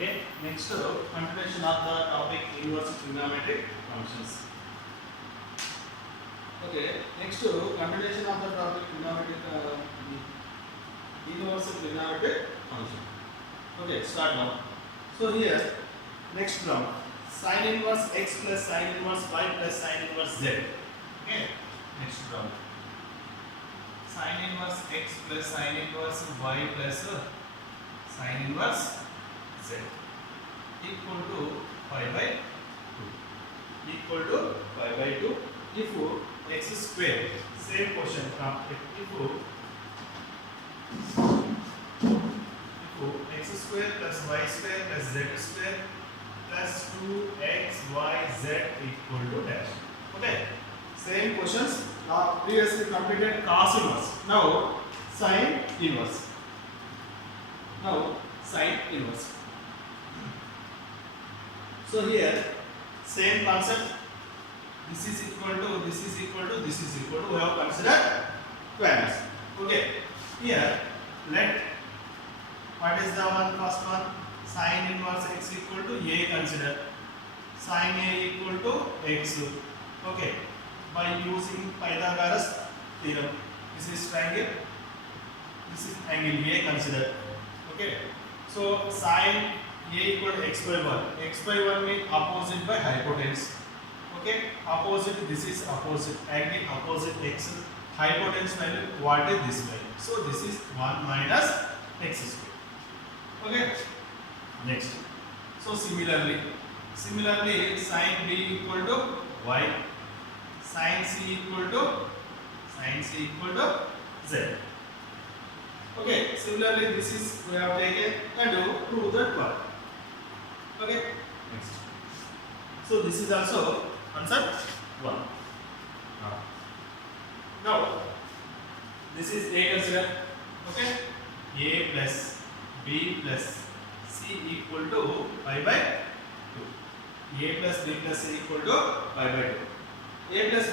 Okay, next continuation of the topic inverse trigonometric functions. Okay, next continuation of the topic trigonometric inverse trigonometric function. Okay, start now. So here next term sin inverse x plus sin inverse y plus sin inverse z. Okay, next term sin inverse x plus sin inverse y plus sin inverse z equal to pi by 2 equal to pi by 2 if x square same question from if x square plus y square plus z square plus 2xyz equal to dash. Okay, same questions previously completed cos inverse, now sin inverse, so here same concept, this is equal to this is equal to this is equal to, we have considered values. Okay, here let what is the one first one, sin inverse x equal to a, consider sin a equal to x. Okay, by using Pythagoras theorem, this is triangle, this is angle a, consider. Okay, so sin a equal to x by 1, x by 1 means opposite by hypotenuse. Okay, opposite, this is opposite, angle opposite x, hypotenuse value what is this value, so this is 1 minus x square. Okay, next, so similarly sin b equal to y, sin c equal to z. Okay, similarly this is we have taken and prove that one. Okay, next, so this is also answer 1. Now this is a, consider. Okay, a plus b plus c equal to pi by 2, a plus b plus c equal to pi by 2, a plus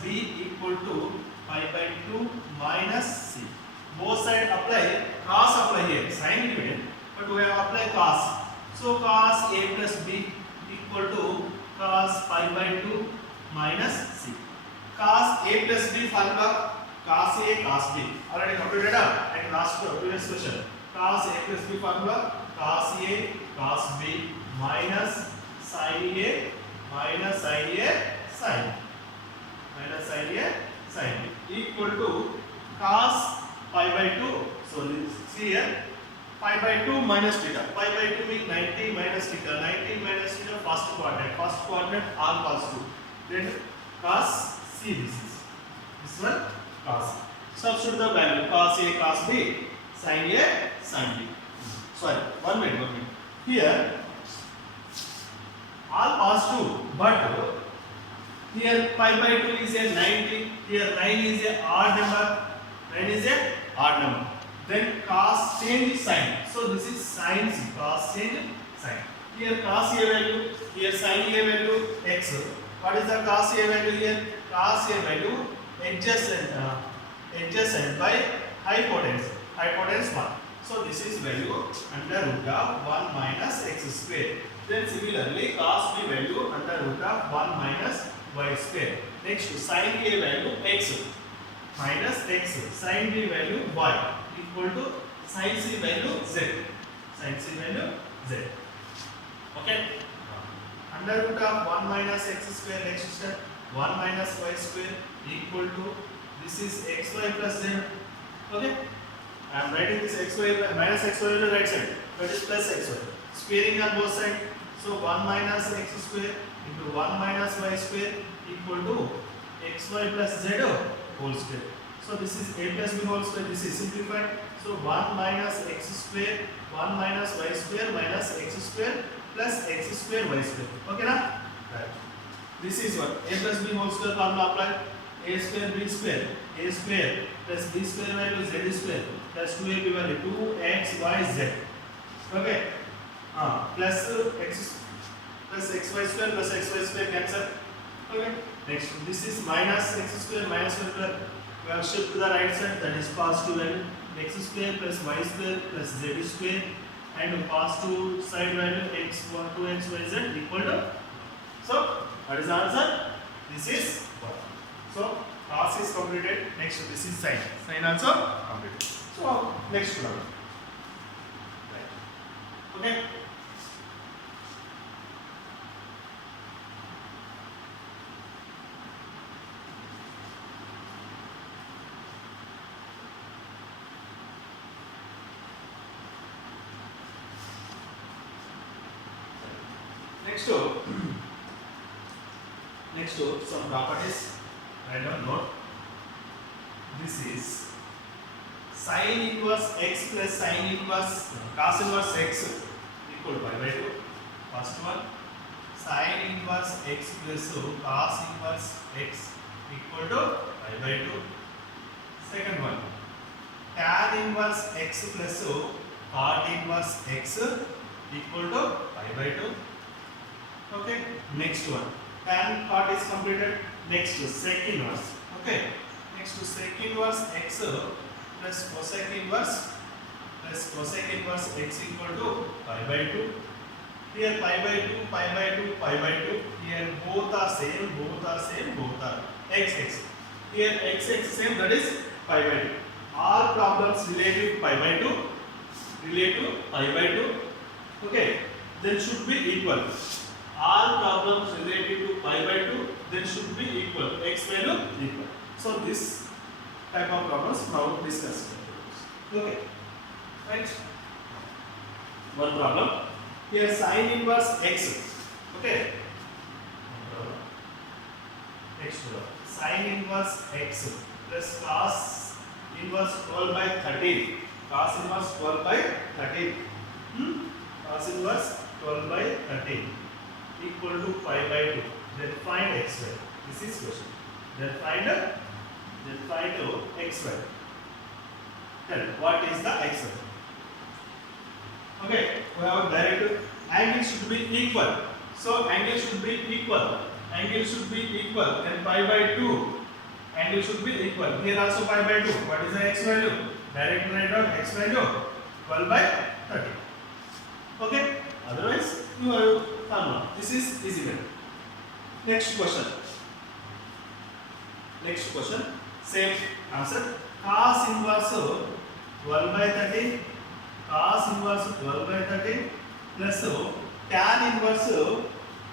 b equal to pi by 2 minus c. Both sides apply, cos apply here, sin dividend, but we have applied cos. So cos a plus b equal to cos pi by 2 minus c. Cos a plus b formula, cos a cos b already completed at last previous question. Cos a plus b formula, cos a cos b minus sin a minus sin a sin b equal to cos pi by 2. So see here, pi by 2 minus theta. Pi by 2 means 90 minus theta. 90 minus theta first quadrant all cos 2. Then cos c, this one cos. Substitute the value cos a cos b sin a sin b. Sorry, one minute. Here all cos 2, but here pi by 2 is a 90. Here 9 is a odd number. Then cos change sin. So this is sin c. Cos change sin. Here cos a value, here sin a value x. What is the cos a value here? Cos a value adjacent by hypotenuse 1. So this is value under root of 1 minus x square. Then similarly cos b value under root of 1 minus y square. Next sin a value x minus x, sin b value y equal to sin c value z. Okay, under root of 1 minus x square, next step 1 minus y square equal to, this is xy plus z. Okay, I am writing this xy minus xy on the right side, that is plus xy, squaring on both sides. So 1 minus x square into 1 minus y square equal to xy plus z whole square. So this is a plus b whole square, this is simplified. So 1 minus x square, 1 minus y square minus x square plus x square y square. Okay na? Right. This is what? A plus b whole square formula applied. A square b square, a square plus b square value z square plus 2ab value 2xyz. Okay. Plus xy square plus xy square cancel. Okay. Next, this is minus x square minus y square we have shift to the right side, that is positive value x square plus y square plus z square, and positive side value x1 2x y z equal to, so what is the answer? This is 1. So cos is completed. Next this is sin. Sin also completed. So next problem. Right. Okay. Next to some properties. Write down note. This is sin inverse x plus sin inverse cos inverse x equal to pi by 2. First one, sin inverse x plus cos inverse x equal to pi by 2. Second one, tan inverse x plus cot inverse x equal to pi by 2. Okay. Next one, tan cot is completed. Next to sec inverse. Okay. Next to sec inverse x plus cosec inverse x equal to pi by 2. Here pi by 2, pi by 2, pi by 2. Here both are same, both are x. Here x same, that is pi by 2. All problems related to pi by 2. Okay. Then should be equal. All problems related to pi by 2 then should be equal. X value equal. So this type of problems now discussed. Okay. Right. One problem. Here sin inverse x. Okay. Next problem. Sin inverse x plus cos inverse 12 by 13. Cos inverse 12 by 13. Cos inverse 12 by 13 equal to pi by 2. Then find x value. This is question. Then find x value. Tell what is the x value. Okay, we have direct angle should be equal. So angle should be equal. Then pi by 2. Angle should be equal. Here also pi by 2. What is the x value? Direct write down x value 12 by 13. Okay. Otherwise you have formula. This is easy method. Next question. Same answer. Cos inverse 12 by 13. Plus tan inverse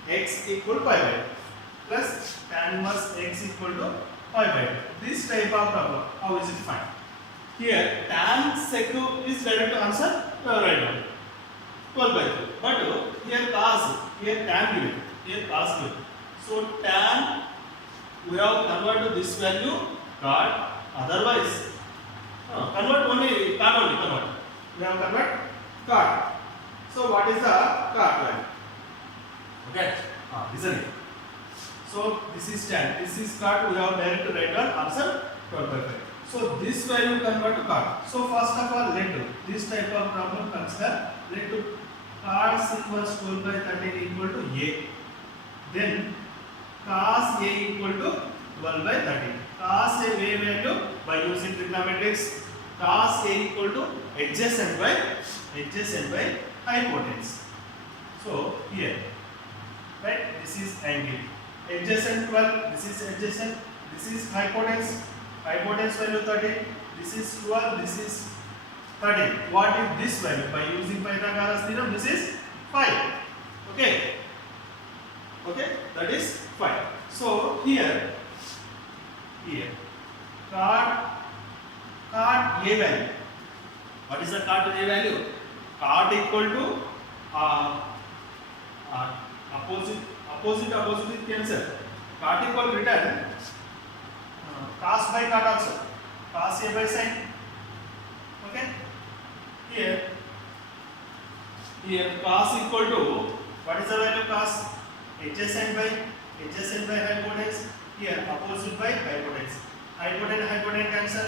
x equal to pi by 2. Plus tan inverse x equal to pi by 2. This type of problem, how is it find? Here tan sec is direct answer. Write down 12 by 2. But here cos, here tan given, here cos given. So tan we have converted this value cot. Otherwise, convert only convert. We have convert cot. So what is the cot value? Okay. Listen it. So this is tan. This is cot. We have direct to write down answer 12 by 5. So this value convert to cot. So first of all, let this type of problem consider. Let cos inverse 12 by 13 equal to a. Then cos a equal to 12 by 13. Cos a value by using trigonometrics. Cos a equal to adjacent by hypotenuse. So here, right? This is angle. Adjacent 12. This is adjacent. This is hypotenuse. Hypotenuse value 13. This is 12. This is 13. What is this value? By using Pythagoras theorem, this is 5. Okay. That is 5. So here cot a value. What is the cot a value? Cot equal to opposite cancel. Cot equal written cos by cot also. Cos a by sin. Okay. Here cos equal to, what is the value cos? Adjacent by hypotenuse. Here opposite by hypotenuse. Hypotenuse cancel.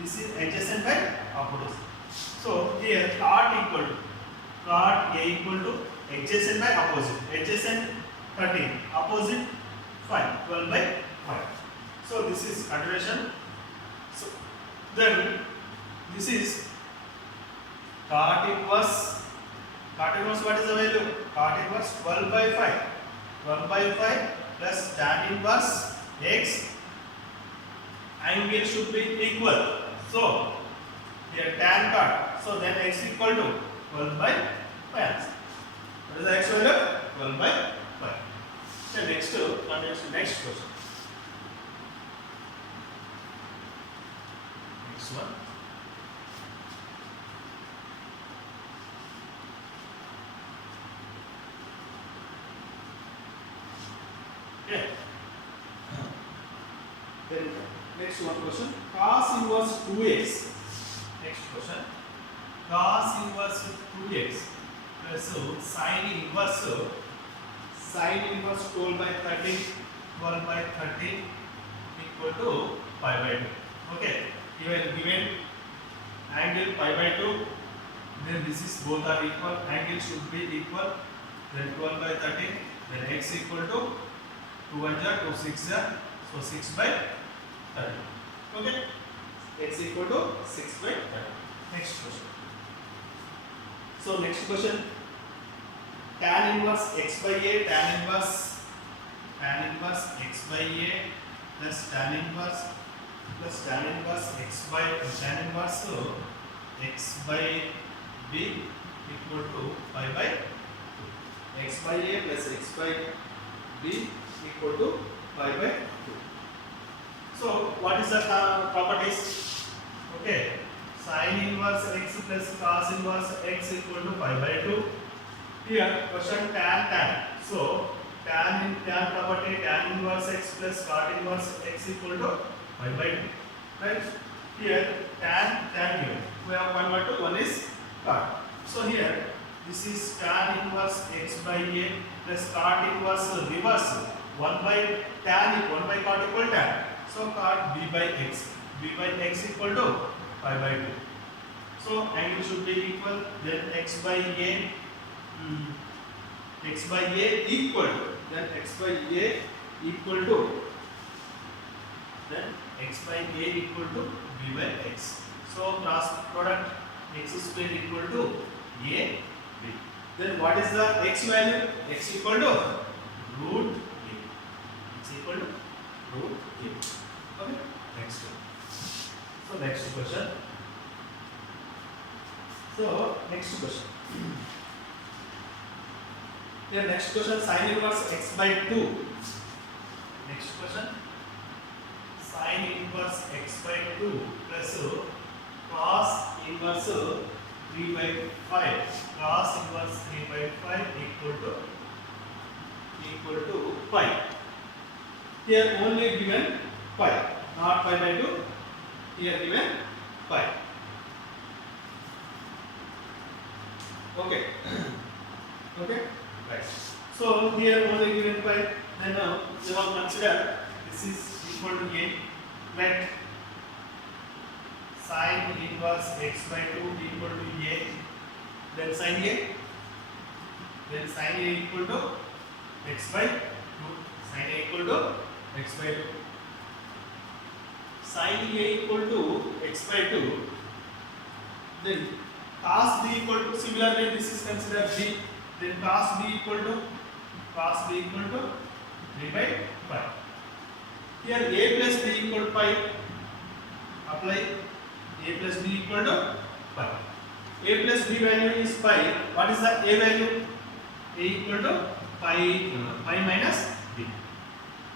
This is adjacent by opposite. So here cot a equal to adjacent by opposite. Adjacent 13, opposite 5, 12 by 5. So this is continuation. So then this is cot inverse. Cot inverse, what is the value? Cot inverse 12 by 5. 12 by 5 plus tan inverse x. Angle should be equal. So here tan cot. So then x equal to 12 by 5. What is the x value? 12 by 5. Then next question. Next one. Okay. Then next one question. Cos inverse 2x. Next question. Cos inverse 2x plus sin inverse 12 by 13 equal to pi by 2. Okay. Given angle pi by 2, then this is both are equal. Angle should be equal. Then 12 by 13. Then x equal to 2 1 ja 2 6 ja, so 6 by 30. Okay, x equal to 6 by 30. Next question. So next question, tan inverse x by a, tan inverse x by a plus tan inverse x by tan inverse x by b equal to pi by 2. X by a plus x by b equal to pi by 2. So what is the properties? Okay, sin inverse x plus cos inverse x equal to pi by 2. Here question tan. So tan property, tan inverse x plus cot inverse x equal to pi by 2. Right? Here tan given. We have one by 2, one is cot. So here this is tan inverse x by a plus cot inverse reverse 1 by tan, 1 by cot equal tan. So cot b by x equal to pi by 2. So angle should be equal. Then x by a equal to, then x by a equal to, then x by a equal to b by x. So cross product x square equal to a b. Then what is the x value? X equal to root a. X equal to root a. Okay. Next one. So next question. Here next question, sin inverse x by 2. Next question, sin inverse x by 2 plus cos inverse 3 by 5. Cos inverse 3 by 5 equal to pi. Here only given pi, not pi by 2. Here given pi. Okay. Okay. Right. So here only given pi. Then now you have consider this is equal to a. Let sin inverse x by 2 equal to a. Then sin a. Then sin a equal to x by 2. Sin a equal to x by 2. Sin a equal to x by 2. Then cos b equal to, similarly this is considered b. Then cos b equal to 3 by pi. Here a plus b equal to pi. Apply a plus b equal to pi. A plus b value is pi. What is the a value? A equal to pi minus b.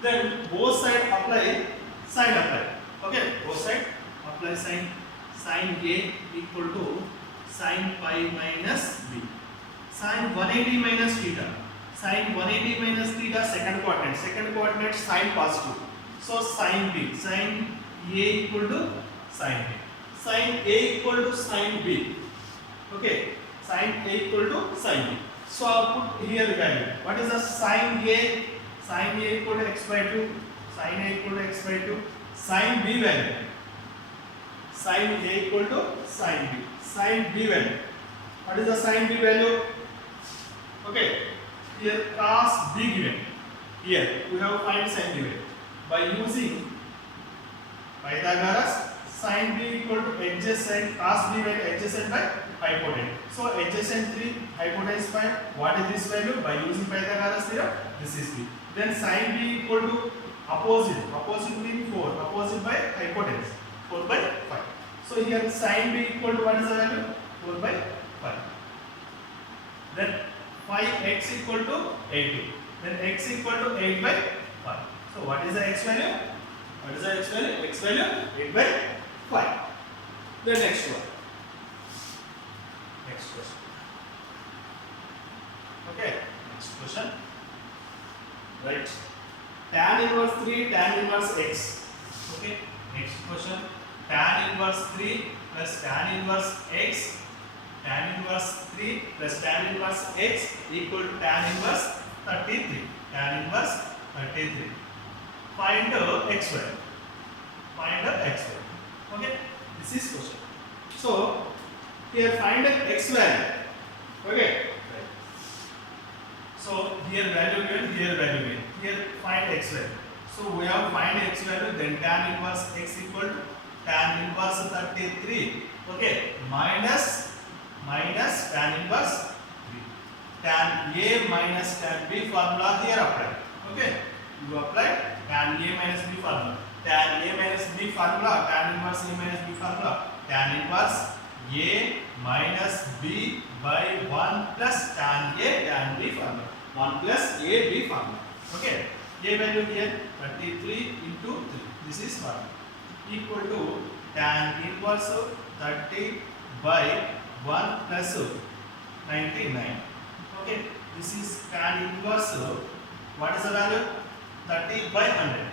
Then both side apply sine apply. Okay, both side apply sine. Sin a equal to sin pi minus b. Sin 180 minus theta. Sin 180 minus theta second coordinate sin positive. So sin b. Sin a equal to sin b. Sin a equal to sin b. Okay. Sin a equal to sin b. So I'll put here the value. What is the sin a? Sin a equal to x by 2. Sin a equal to x by 2. Sin b value. Sin a equal to sin b. Sin b value. What is the sin b value? Okay. Here cos b given. Here we have find sin b value by using Pythagoras sin B equal to adjacent cos B by adjacent by hypotenuse. So adjacent 3, hypotenuse 5. What is this value? By using Pythagoras theorem, this is B. Then sin B equal to opposite. Opposite means 4. Opposite by hypotenuse. 4 by 5. So here sin B equal to what is the value? 4 by 5. Then 5x equal to 80. Then x equal to 8 by 5. So what is the x value? What is the x value? X value 8 by 5. The next one. Next question. Okay. Next question. Right. Tan inverse 3, tan inverse x. Okay. Next question. Tan inverse 3 plus tan inverse x. Tan inverse 3 plus tan inverse x equal to tan inverse 33. Tan inverse 33. Find x value. Find x value. Okay. This is question. So here find x value. Okay. Right. So here value given, here value given. Here find x value. So we have find x value. Then tan inverse x equal to tan inverse 33. Okay. Minus tan inverse 3. Tan A minus tan B formula here applied. Okay. You apply tan A minus B formula. Tan A minus B formula. Tan inverse A minus B formula. Tan inverse A minus B by 1 plus tan A tan B formula. 1 plus A B formula. Okay. A value here 33 into 3. This is formula. Equal to tan inverse 30 by 1 plus 99. Okay. This is tan inverse. What is the value? 30 by 100.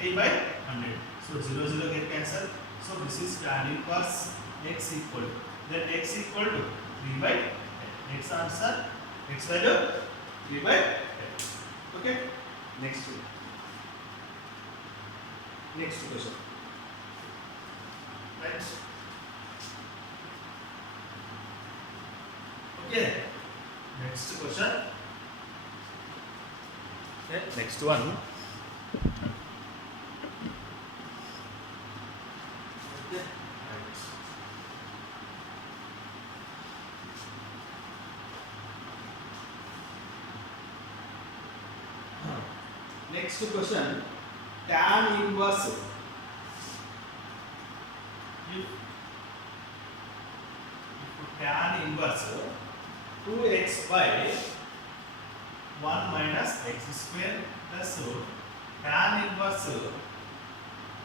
30 by 100. So 0 0 get cancelled. So this is tan inverse x equal to. Then x equal to 3 by 10. X answer. X value 3 by 10. Okay. Next one. Next question. Right. Okay. Next question. Okay. Next one. Okay. Right. Next question. Tan inverse. If tan inverse 2x by 1 minus x square plus tan inverse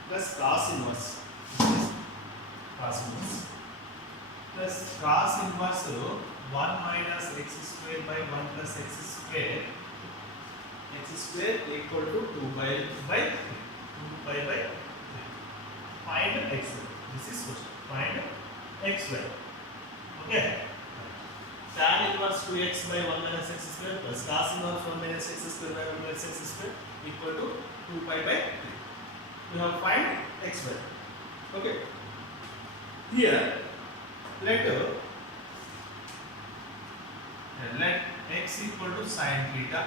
plus cos inverse plus cos inverse 1 minus x square by 1 plus x square equal to 2 by 3. 2 pi by 3. Find x value. This is question. Find x value. Okay. Tan inverse 2x by 1 minus x square plus cos inverse 1 minus x square by 1 minus x square equal to 2 pi by 3. We have find x value. Okay. Here let x equal to sin theta.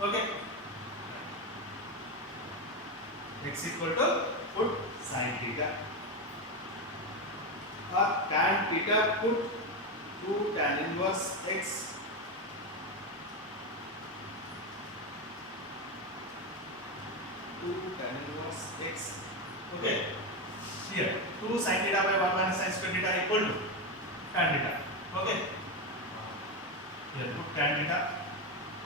Okay. X equal to put sin theta. Tan theta put 2 tan inverse x 2 tan inverse x. Okay. Here 2 sin theta by 1 minus sin square theta equal to tan theta. Okay. Here put tan theta.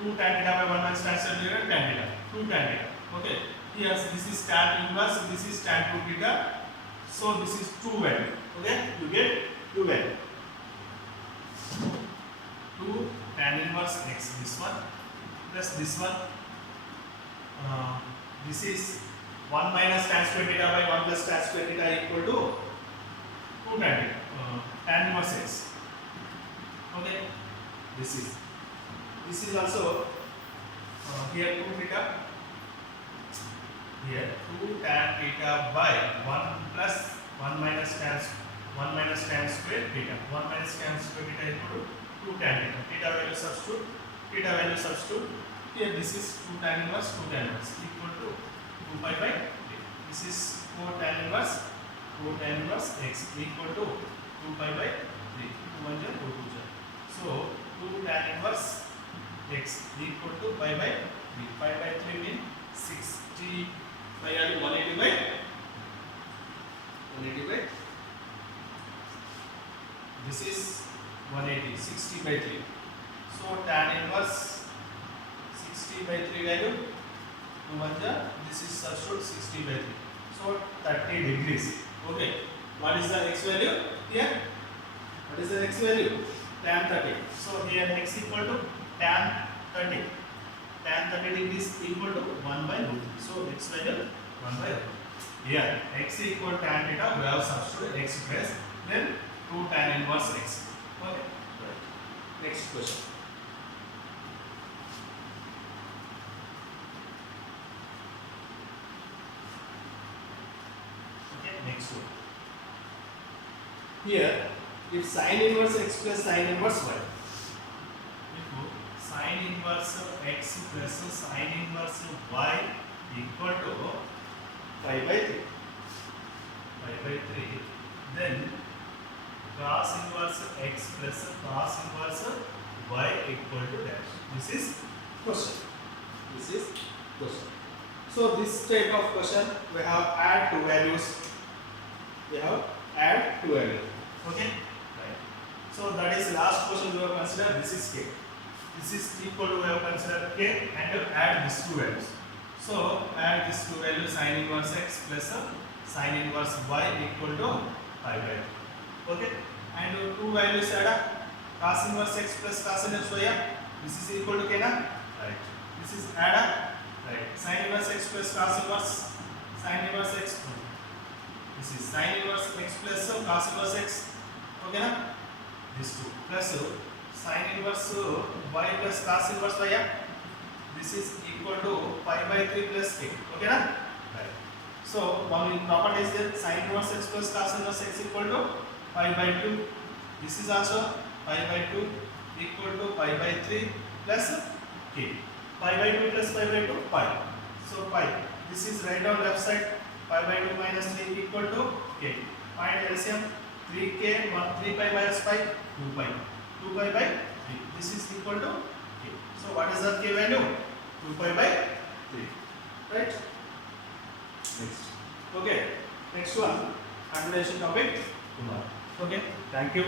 2 tan theta by 1 minus tan square theta, tan theta. 2 tan theta. Okay. Here this is tan inverse, this is tan 2 theta. So this is 2 value. Okay. You get 2 value. 2 tan inverse x, this one plus this one. This is 1 minus tan square theta by 1 plus tan square theta equal to 2 tan theta, tan inverse x. Okay. This is also here 2 theta. Here 2 tan theta by 1 plus 1 minus tan square theta. 1 minus tan square theta equal to 2 tan theta. Theta value substitute. Here this is 2 tan inverse equal to 2 pi by 3. This is 4 tan inverse 2 tan inverse x equal to 2 pi by 3. 2 1 ja 2 2 ja. So 2 tan inverse x equal to pi by 3. Pi by 3 means 60 by 180 by 180 by this is 180 60 by 3. So tan inverse 60 by 3 value 2 1 ja this is substitute 60 by 3. So 30 degrees. Okay. What is the x value here? What is the x value? Tan 30. So here x equal to tan 30. Tan 30 degrees equal to 1 by root 3. So x value 1 by root 3. Here x equal tan theta, we have substituted x plus then 2 tan inverse x. Okay. Right. Next question. Next one. Here, if sin inverse x plus sin inverse y, if sin inverse x plus sin inverse y equal to pi by 3, then cos inverse x plus cos inverse y equal to dash. This is question. This is question. So this type of question we have add two values. We have add two values. Okay. Right. So that is last question we have considered. This is k. This is equal to we have considered k and add these two values. So add these two values sin inverse x plus sin inverse y equal to pi by 2. Okay. And two values add cos inverse x plus cos inverse y. This is equal to k na? Right. This is add right. Sin inverse x plus cos inverse sin inverse x. This is sin inverse x plus cos inverse x. Okay na? This two plus sin inverse y plus cos inverse y. This is equal to pi by 3 plus k. Okay na? Right. So one property is there, sin inverse x plus cos inverse x equal to pi by 2. This is also pi by 2 equal to pi by 3 plus k. Pi by 2 plus pi by 2 pi. So pi. This is right on left side. Pi by 2 minus 3 equal to k. Find LCM 3k 3 pi minus pi 2 pi. 2 pi by 3. This is equal to k. So what is the k value? 2 pi by 3. Right? Next. Okay. Next one. Continuation topic tomorrow. Okay. Thank you.